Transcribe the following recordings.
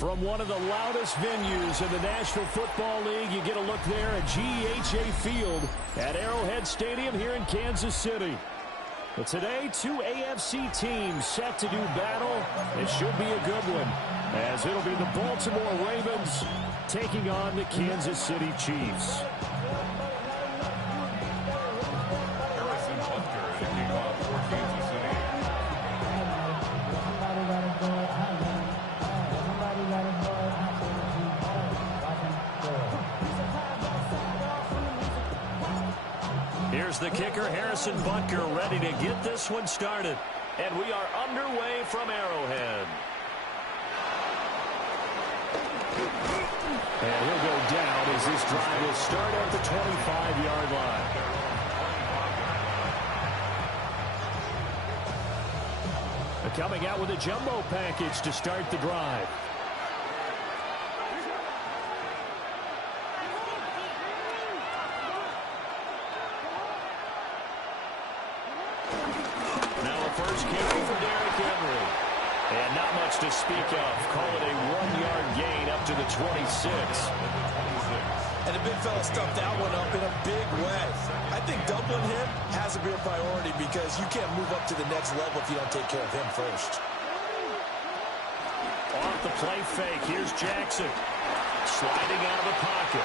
From one of the loudest venues in the National Football League, you get a look there at GEHA Field at Arrowhead Stadium here in Kansas City. But today, two AFC teams set to do battle. It should be a good one, as it'll be the Baltimore Ravens taking on the Kansas City Chiefs. Here's the kicker, Harrison Butker, ready to get this one started. And we are underway from Arrowhead. And he'll go down as this drive will start at the 25-yard line. Coming out with a jumbo package to start the drive. To speak of, call it a 1-yard gain up to the 26. And the big fella stuffed that one up in a big way. I think doubling him has to be a priority because you can't move up to the next level if you don't take care of him first. Off the play fake, here's Jackson. Sliding out of the pocket.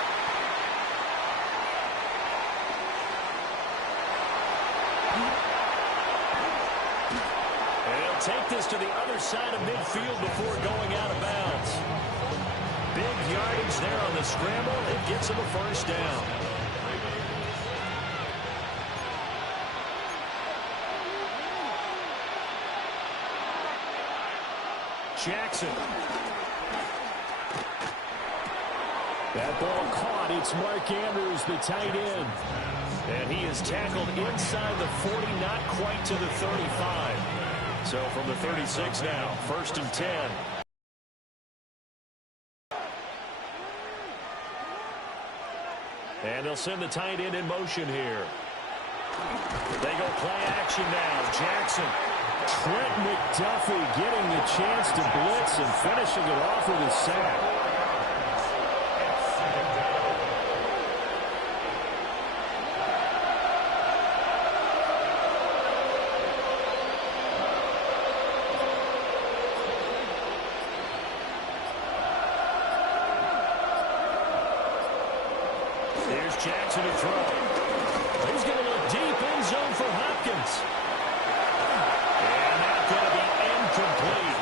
Take this to the other side of midfield before going out of bounds. Big yardage there on the scramble. It gets him a first down. Jackson. That ball caught. It's Mark Andrews, the tight end. And he is tackled inside the 40, not quite to the 35. So from the 36 now, 1st and 10. And they'll send the tight end in motion here. They go play action now. Jackson. Trent McDuffie getting the chance to blitz and finishing it off with a sack. Jackson to throw. He's going to look deep in zone for Hopkins. And that's going to be incomplete.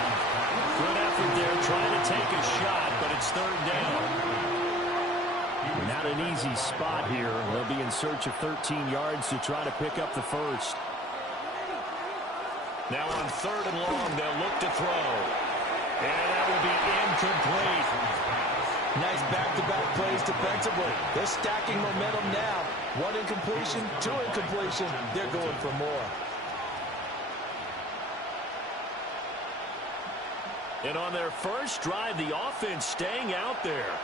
Good effort there trying to take a shot, but it's 3rd down. Not an easy spot here. They'll be in search of 13 yards to try to pick up the first. Now on 3rd and long, they'll look to throw. And that will be incomplete. Nice back-to-back plays defensively. They're stacking momentum now. 1 incompletion, 2 incompletion. They're going for more. And on their first drive, the offense staying out there.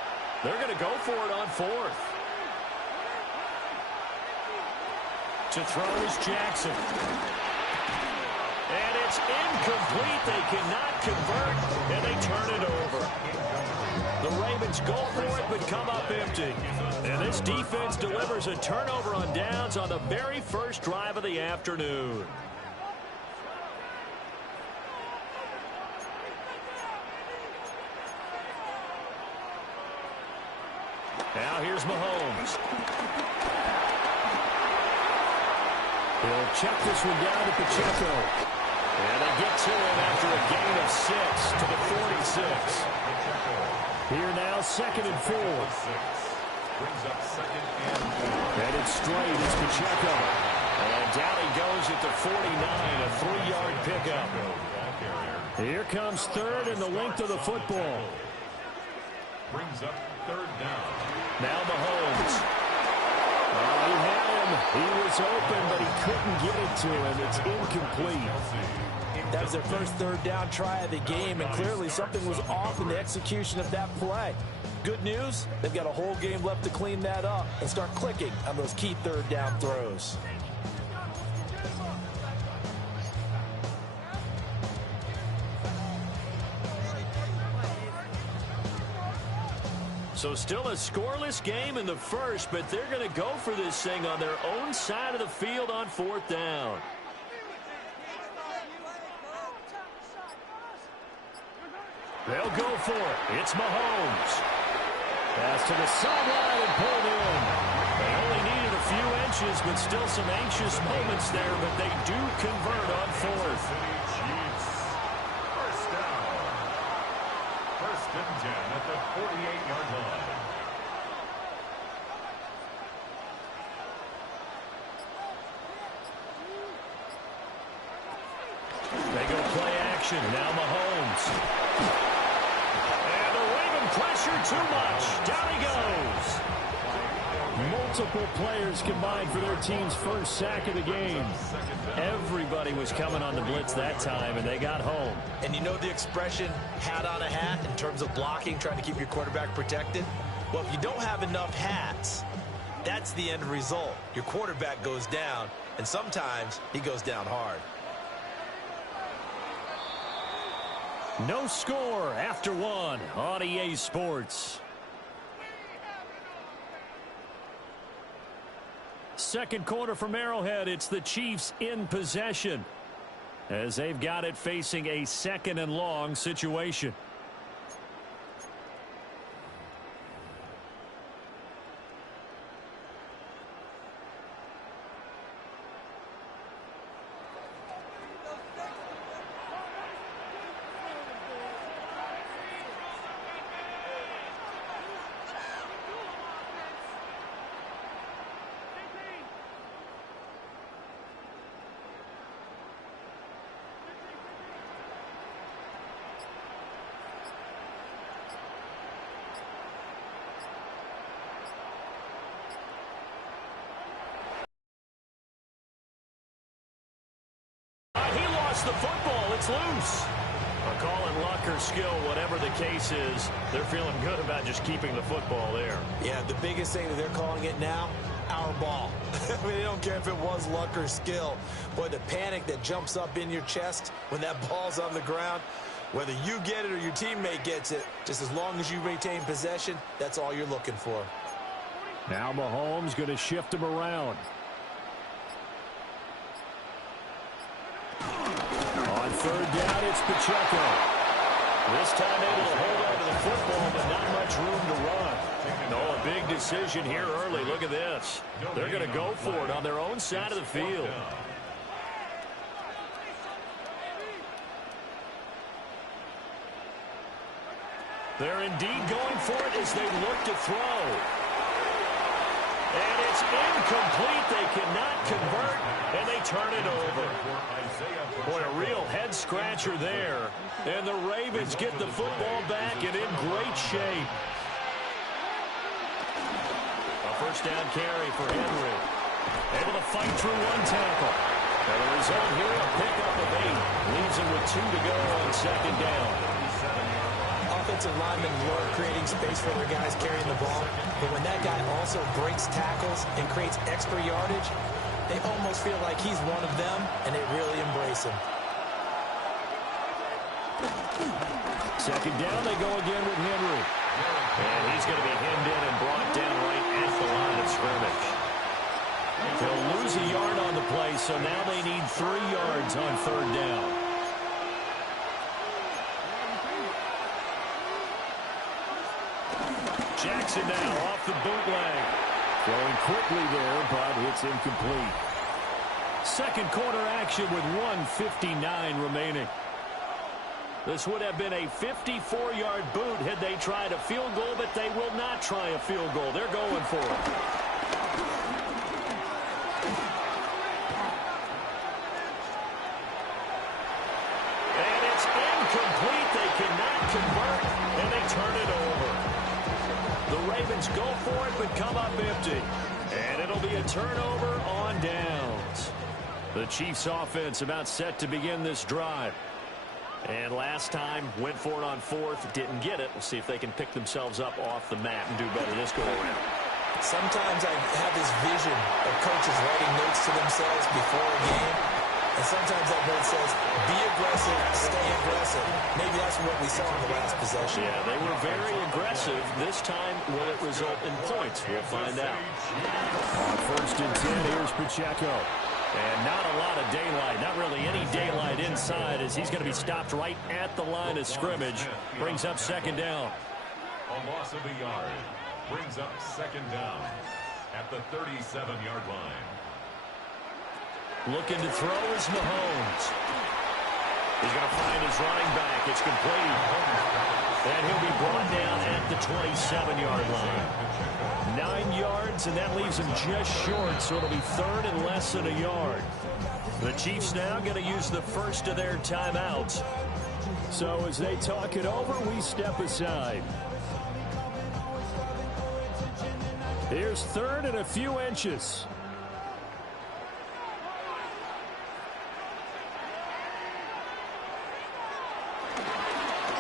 They're going to go for it on 4th. To throw is Jackson. And it's incomplete. They cannot convert, and they turn it over. The Ravens go for it, but come up empty. And this defense delivers a turnover on downs on the very first drive of the afternoon. Now here's Mahomes. He'll check this one down to Pacheco. And they get to him after a gain of 6 to the 46. Here now, 2nd and 4. Brings up 2nd and 4. And it's straight. It's Pacheco. And down he goes at the 49, a 3-yard pickup. Here comes 3rd and the length of the football. Brings up 3rd down. Now Mahomes. He had him. He was open, but he couldn't get it to him. It's incomplete. That was their first 3rd down try of the game, and clearly something was off in the execution of that play. Good news, they've got a whole game left to clean that up and start clicking on those key 3rd down throws. So still a scoreless game in the first, but they're going to go for this thing on their own side of the field on 4th down. They'll go for it. It's Mahomes. Pass to the sideline and pulled in. They only needed a few inches, but still some anxious moments there, but they do convert on 4th. First down. First and 10 at the 48-yard line. They go play action. Now Mahomes. And the Raven pressure too much. Down he goes. Multiple players combined for their team's first sack of the game. Everybody was coming on the blitz that time, and they got home. And you know the expression, hat on a hat, in terms of blocking, trying to keep your quarterback protected? Well, if you don't have enough hats, that's the end result. Your quarterback goes down, and sometimes he goes down hard. No score after 1 on EA Sports. Second quarter from Arrowhead. It's the Chiefs in possession as they've got it facing a 2nd and long situation. The football, it's loose. A call it luck or skill, whatever the case is, they're feeling good about just keeping the football there. Yeah, the biggest thing that they're calling it now, our ball. I mean, they don't care if it was luck or skill. Boy, the panic that jumps up in your chest when that ball's on the ground, whether you get it or your teammate gets it, just as long as you retain possession, that's all you're looking for. Now Mahomes going to shift him around. On 3rd down, it's Pacheco. This time able to hold on to the football, but not much room to run. No, a big decision here early. Look at this. They're going to go for it on their own side of the field. They're indeed going for it as they look to throw. And it's incomplete. They cannot convert, and they turn it over. Boy, a real head-scratcher there. And the Ravens get the football back and in great shape. A first down carry for Henry. Able to fight through 1 tackle. And the result here, a pickup of 8. Leaves him with 2 to go on 2nd down. Offensive linemen love creating space for their guys carrying the ball, but when that guy also breaks tackles and creates extra yardage, they almost feel like he's one of them, and they really embrace him. 2nd down, they go again with Henry. And he's going to be hemmed in and brought down right at the line of scrimmage. They'll lose a yard on the play, so now they need 3 yards on 3rd down. Jackson now off the bootleg. Throwing quickly there, but it's incomplete. Second quarter action with 1:59 remaining. This would have been a 54-yard boot had they tried a field goal, but they will not try a field goal. They're going for it. And it's incomplete. They cannot convert, and they turn it over. The Ravens go for it, but come up empty. And it'll be a turnover on downs. The Chiefs offense about set to begin this drive. And last time, went for it on 4th, didn't get it. We'll see if they can pick themselves up off the mat and do better this go around. Sometimes I have this vision of coaches writing notes to themselves before a game, And sometimes that word says, be aggressive, stay aggressive. Maybe that's what we saw in the last possession. Yeah, they were very aggressive. This time, will it result in points? We'll find out. On 1st and 10, here's Pacheco. And not a lot of daylight, not really any daylight inside, as he's going to be stopped right at the line of scrimmage. Brings up 2nd down. A loss of a yard. Brings up 2nd down at the 37-yard line. Looking to throw is Mahomes. He's going to find his running back. It's complete. And he'll be brought down at the 27-yard line. 9 yards, and that leaves him just short, so it'll be 3rd and less than a yard. The Chiefs now going to use the first of their timeouts. So as they talk it over, we step aside. Here's 3rd and a few inches.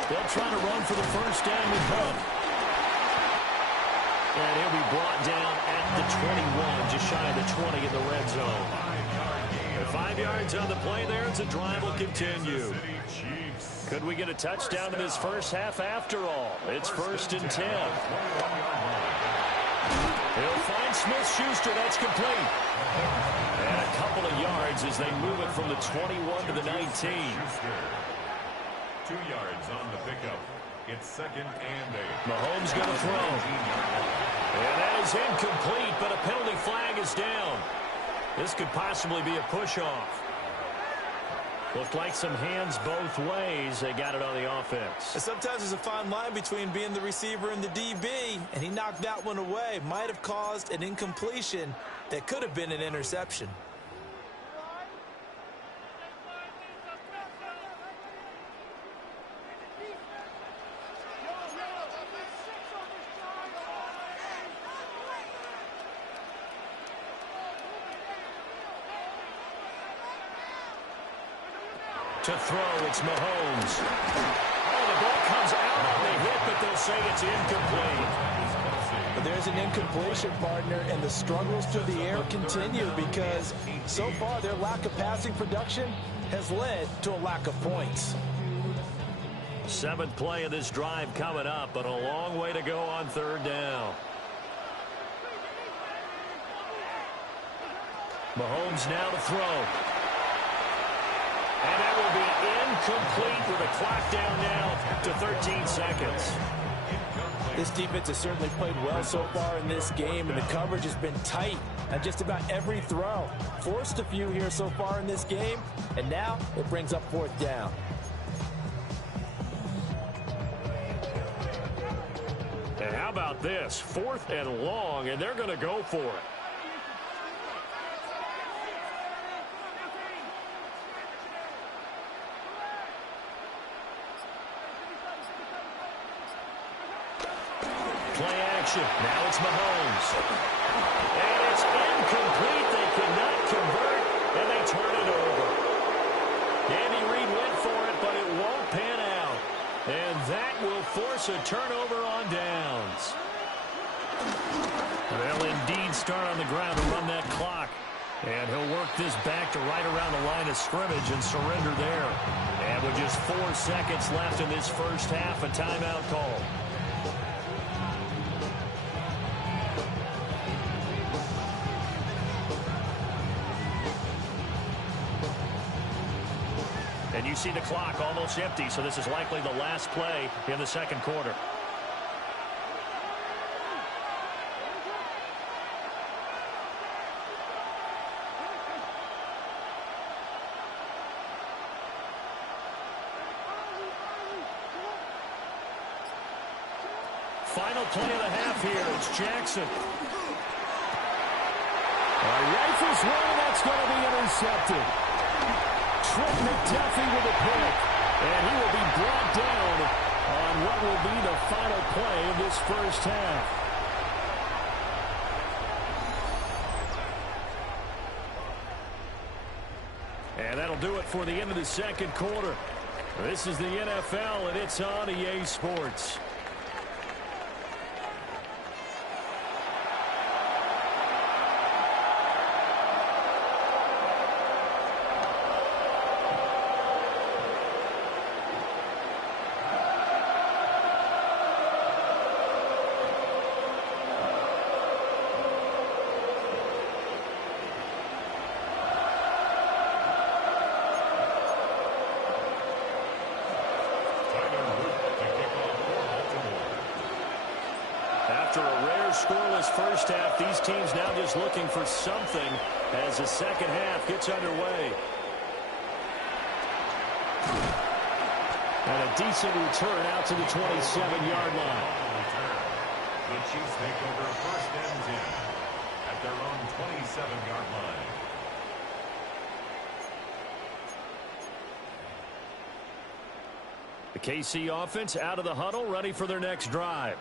They'll try to run for the first down with Hunt. And he'll be brought down at the 21, just shy of the 20 in the red zone. 5 yards on the play there as the drive will continue. Could we get a touchdown in this first half after all? It's 1st and 10. He'll find Smith-Schuster. That's complete. And a couple of yards as they move it from the 21 to the 19. 2 yards on the pickup. It's 2nd and 8. Mahomes going to throw. And that is incomplete, but a penalty flag is down. This could possibly be a push-off. Looked like some hands both ways. They got it on the offense. And sometimes there's a fine line between being the receiver and the DB, and he knocked that one away. Might have caused an incompletion that could have been an interception. To throw, it's Mahomes. Oh, the ball comes out on the hit, but they'll say it's incomplete. But there's an incompletion, partner, and the struggles through the air continue because so far their lack of passing production has led to a lack of points. 7th play of this drive coming up, but a long way to go on 3rd down. Mahomes now to throw. And that will be incomplete with a clock down now to 13 seconds. This defense has certainly played well so far in this game, and the coverage has been tight on just about every throw. Forced a few here so far in this game, and now it brings up 4th down. And how about this? 4th and long, and they're going to go for it. Play action. Now it's Mahomes. And it's incomplete. They cannot convert, and they turn it over. Andy Reid went for it, but it won't pan out. And that will force a turnover on downs. They'll indeed start on the ground to run that clock. And he'll work this back to right around the line of scrimmage and surrender there. And with just 4 seconds left in this first half, a timeout call. And you see the clock almost empty, so this is likely the last play in the 2nd quarter. Final play of the half here. It's Jackson. Rifles one, and that's going to be intercepted. Trent McDuffie with a pick, and he will be brought down on what will be the final play of this first half. And that'll do it for the end of the 2nd quarter. This is the NFL, and it's on EA Sports. another scoreless first half. These teams now just looking for something as the second half gets underway. And a decent return out to the 27-yard line. The Chiefs take over first and 10 at their own 27-yard line. The KC offense out of the huddle, ready for their next drive.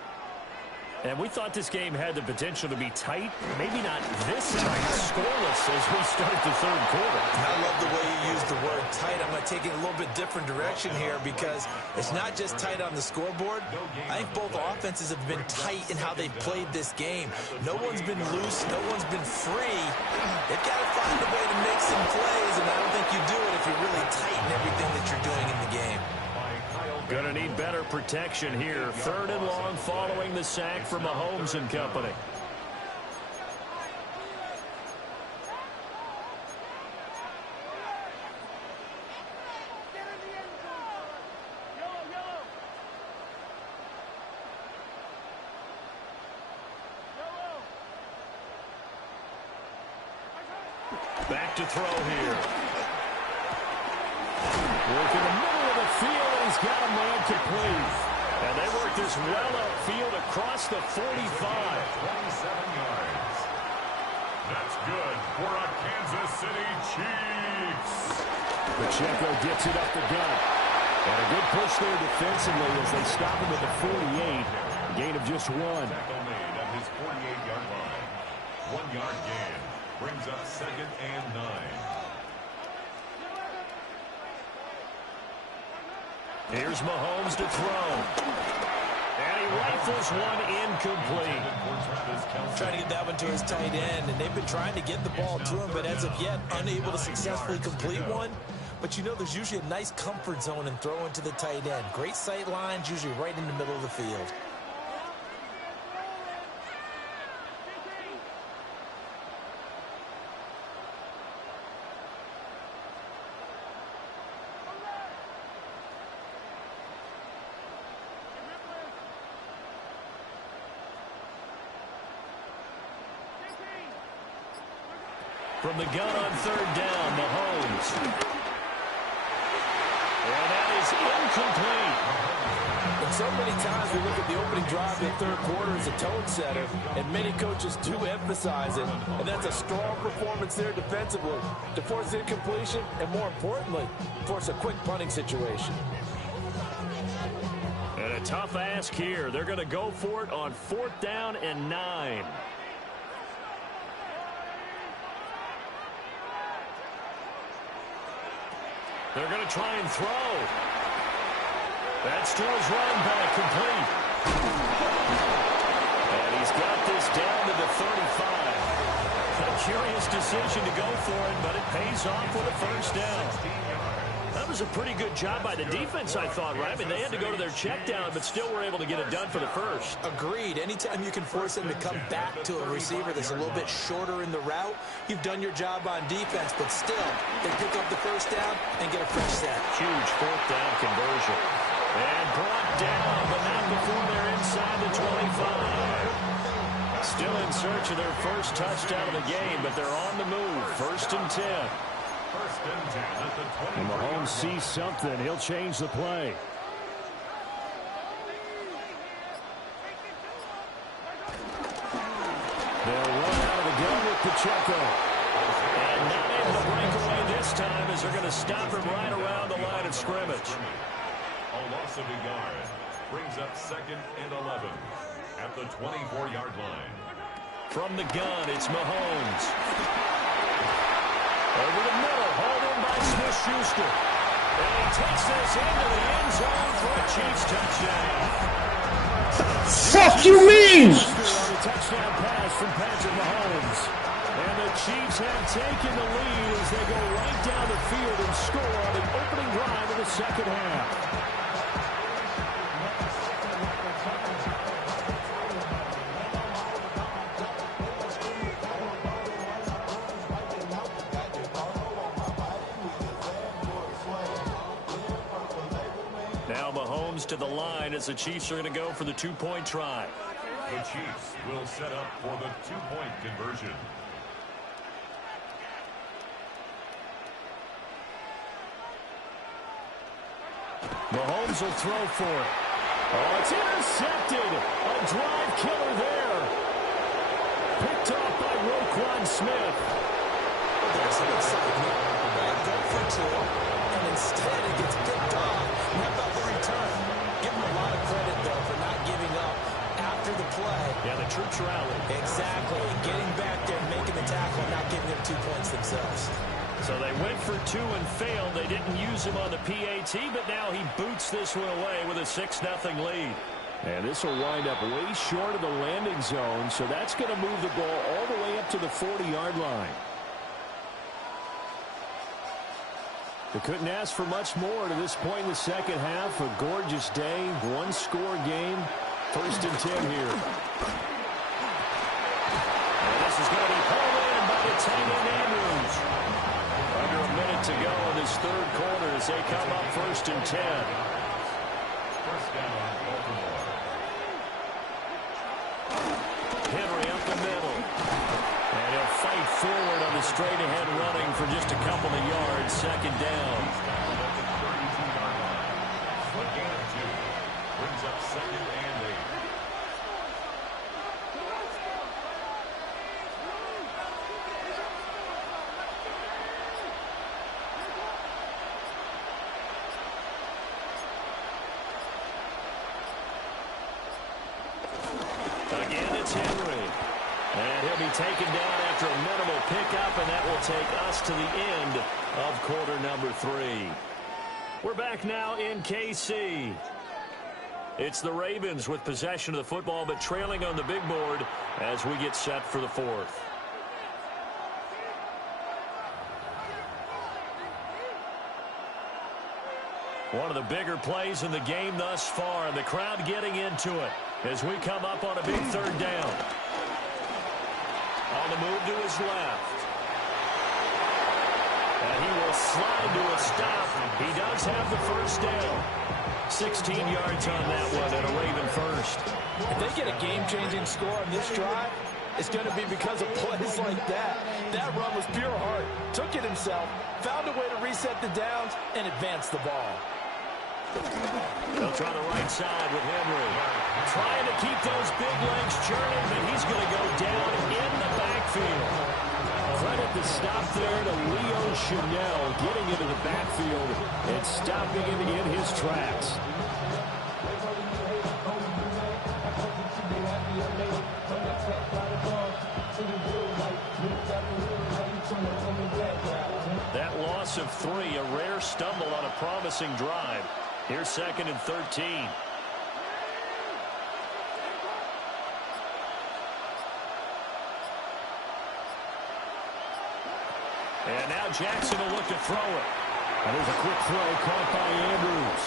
And we thought this game had the potential to be tight, maybe not this tight, scoreless as we start the third quarter. I love the way you use the word tight. I'm going to take it a little bit different direction here because it's not just tight on the scoreboard. I think both offenses have been tight in how they've played this game. No one's been loose. No one's been free. They've got to find a way to make some plays, and I don't think you do it if you're really tight in everything that you're doing in the game. Going to need better protection here. Third and long following the sack from Mahomes and company. Back to throw here. Work in the middle of the field. He's got a man complete. And they work this well upfield across the 45. 27 yards. That's good for a Kansas City Chiefs. Pacheco gets it up the gut. And a good push there defensively as they stop him at the 48. A gain of just one. Tackle made at his 48-yard line. 1 yard gain. Brings up second and 9. Here's Mahomes to throw. And he rifles one incomplete. Trying to get that one to his tight end, and they've been trying to get the ball to him, but as of yet, unable to successfully complete one. But you know there's usually a nice comfort zone in throwing to the tight end. Great sight lines, usually right in the middle of the field. From the gun on third down, Mahomes. And that is incomplete. And so many times we look at the opening drive in the third quarter as a tone setter, and many coaches do emphasize it. And that's a strong performance there defensively to force incompletion and, more importantly, force a quick punting situation. And a tough ask here. They're going to go for it on 4th down and 9. They're going to try and throw. That's to his running back, complete. And he's got this down to the 35. A curious decision to go for it, but it pays off with a first down. That was a pretty good job by the defense, I thought, right? I mean, they had to go to their check down, but still were able to get it done for the first. Agreed. Anytime you can force them to come back to a receiver that's a little bit shorter in the route, you've done your job on defense, but still, they pick up the first down and get a fresh set. Huge 4th down conversion. And brought down, but not before they're inside the 25. Still in search of their first touchdown of the game, but they're on the move. 1st and 10. First and 10 at the 20. And Mahomes sees something. He'll change the play. They'll run out of the gun with Pacheco. And not able to break away this time as they're going to stop him right around the line of scrimmage. A loss of a yard. Brings up 2nd and 11 at the 24-yard line. From the gun, it's Mahomes. Over the middle, hauled in by Smith-Schuster. And he takes this into the end zone for a Chiefs touchdown. Fuck you mean? On a touchdown pass from Patrick Mahomes. And the Chiefs have taken the lead as they go right down the field and score on the opening drive of the second half. Now Mahomes to the line as the Chiefs are going to go for the 2-point try. The Chiefs will set up for the two-point conversion. Mahomes will throw for it. Oh, it's intercepted. A drive killer there. Picked off by Roquan Smith. There's some excitement. Go for two, and instead it gets picked off. How about the return? Give him a lot of credit, though, for not giving up after the play. Yeah, the troops rallied. Exactly. Getting back there, making the tackle, and not giving them 2 points themselves. So they went for two and failed. They didn't use him on the PAT, but now he boots this one away with a 6-0 lead. And this will wind up way short of the landing zone, so that's going to move the ball all the way up to the 40-yard line. They couldn't ask for much more to this point in the second half. A gorgeous day, one-score game. 1st and 10 here. And this is going to be pulled in by the tight end Andrews. Under a minute to go in this third quarter as they come up 1st and 10. First down, Baltimore. Henry up the middle. And he'll fight forward on the straight-ahead running for just a couple of yards. 2nd down. He's down at the 32-yard line. A gain of 2. Brings up 2nd and 8. Again, it's Henry. And he'll be taken down after a minimal pickup, and that will take us to the end of quarter number 3. We're back now in KC. It's the Ravens with possession of the football, but trailing on the big board as we get set for the 4th. One of the bigger plays in the game thus far, and the crowd getting into it as we come up on a big 3rd down. On the move to his left. And he will slide to a stop. He does have the 1st down. 16 yards on that one and a Raven first. If they get a game-changing score on this drive, it's going to be because of plays like that. That run was pure heart. Took it himself, found a way to reset the downs, and advance the ball. They'll try the right side with Henry. Trying to keep those big legs churning, but he's going to go down in the backfield. Credit the stop there to Leo Chanel, getting into the backfield and stopping him in his tracks. That loss of 3, a rare stumble on a promising drive. Here's 2nd and 13. And now Jackson will look to throw it. And there's a quick throw caught by Andrews.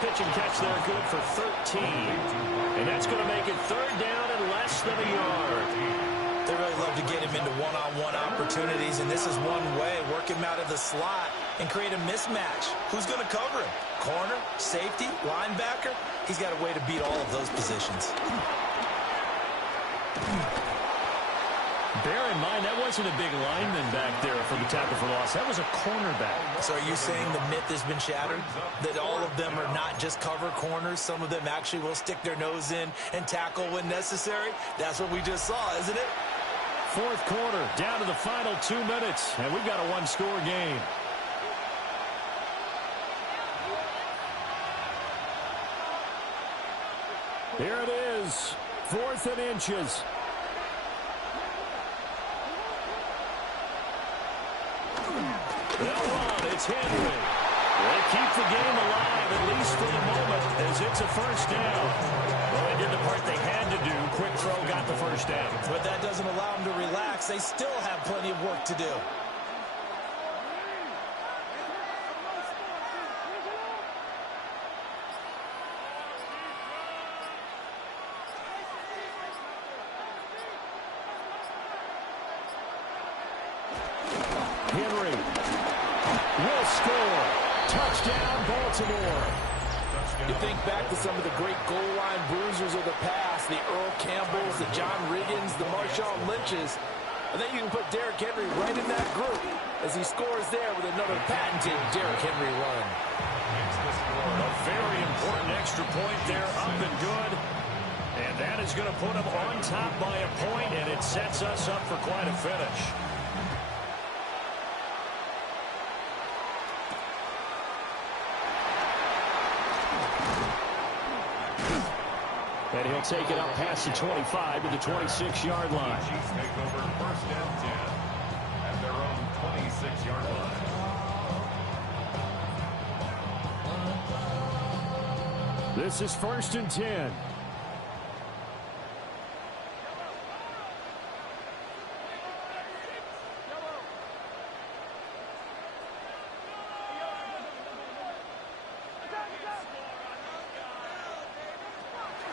Pitch and catch there, good for 13. And that's going to make it 3rd down and less than a yard. They really love to get him into one-on-one opportunities, and this is one way. Work him out of the slot and create a mismatch. Who's going to cover him? Corner, safety, linebacker? He's got a way to beat all of those positions. Bear in mind, that wasn't a big lineman back there for the tackle for loss. That was a cornerback. So are you saying the myth has been shattered? That all of them are not just cover corners? Some of them actually will stick their nose in and tackle when necessary? That's what we just saw, isn't it? 4th quarter, down to the final 2 minutes, and we've got a one-score game. Here it is, 4th and inches. They'll run, it's Henry. They'll keep the game alive, at least for the moment, as it's a 1st down. Well, they did the part they had to do. Quick throw got the 1st down. But that doesn't allow them to relax. They still have plenty of work to do. Henry will score. Touchdown, Baltimore. You think back to some of the great goal line bruisers of the past, the Earl Campbells, the John Riggins, the Marshawn Lynches. I think you can put Derrick Henry right in that group as he scores there with another patented Derrick Henry run. A very important extra point there, up and good. And that is going to put him on top by a point, and it sets us up for quite a finish. And he'll take it up past the 25 to the 26-yard line. Chiefs take over first and 10 at their own 26-yard line. This is first and 10.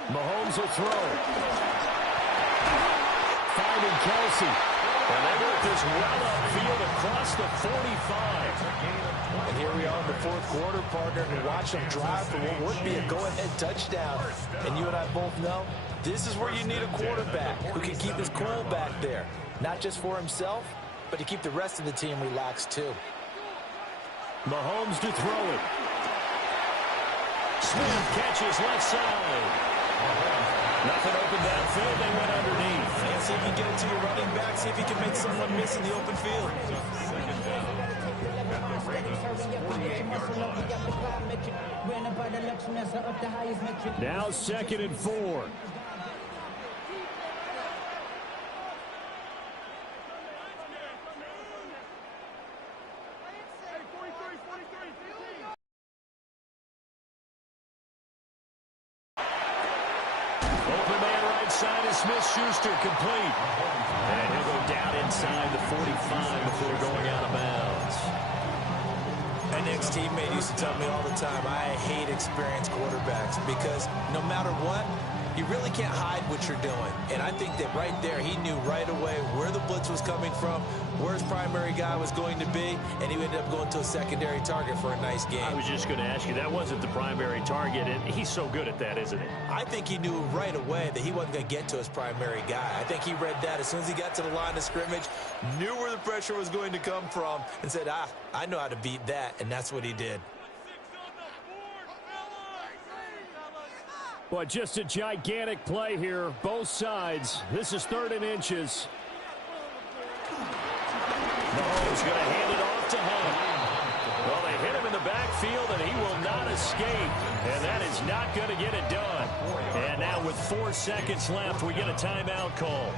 Mahomes will throw. Finding Kelsey. And they work this well upfield across the 45. And here we are in the fourth quarter, partner, and watch them drive for what would be a go-ahead touchdown. And you and I both know this is where you need a quarterback who can keep his cool back there. Not just for himself, but to keep the rest of the team relaxed too. Mahomes to throw it. Smooth catches left side. Nothing open downfield. They went underneath. And see if you can get it to your running back. See if you can make someone miss in the open field. Second down at the Ravens' 48-yard line. Now second and 4. Smith-Schuster complete. And he'll go down inside the 45 before going out of bounds. An ex-teammate used to tell me all the time, I hate experienced quarterbacks because no matter what, you really can't hide what you're doing. And I think that right there, he knew right away where the blitz was coming from, where his primary guy was going to be, and he ended up going to a secondary target for a nice game. I was just going to ask you, that wasn't the primary target, and he's so good at that, isn't he? I think he knew right away that he wasn't going to get to his primary guy. I think he read that as soon as he got to the line of scrimmage, knew where the pressure was going to come from, and said, I know how to beat that, and that's what he did. But just a gigantic play here, both sides. This is 3rd and inches. Mahomes going to hand it off to Hunt. Well, they hit him in the backfield, and he will not escape. And that is not going to get it done. And now with 4 seconds left, we get a timeout call.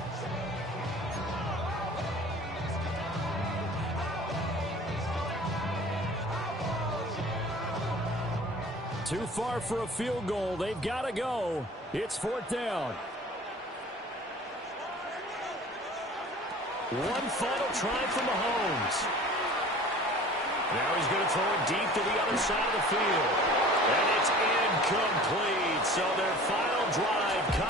Too far for a field goal. They've got to go. It's 4th down. One final try for Mahomes. Now he's going to throw it deep to the other side of the field. And it's incomplete. So their final drive comes